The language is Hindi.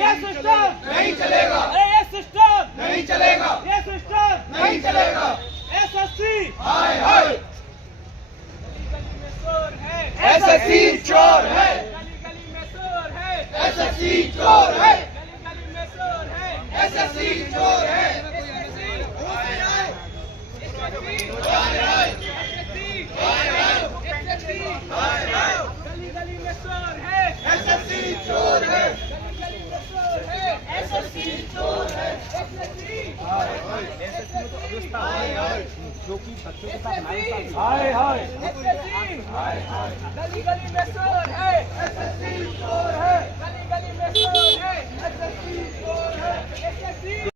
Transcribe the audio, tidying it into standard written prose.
ये सिस्टम नहीं चलेगा, अरे ये सिस्टम नहीं चलेगा, ये सिस्टम नहीं चलेगा। एसएससी हाय हाय, गली में शोर है, एसएससी चोर है, गली में शोर है, एसएससी चोर है, गली में शोर है, एसएससी चोर है। गली में शोर है, एसएससी चोर है, गली में शोर है, एसएससी चोर है। जो कि बच्चों के साथ हाय हाय गली में शोर है, एसएससी चोर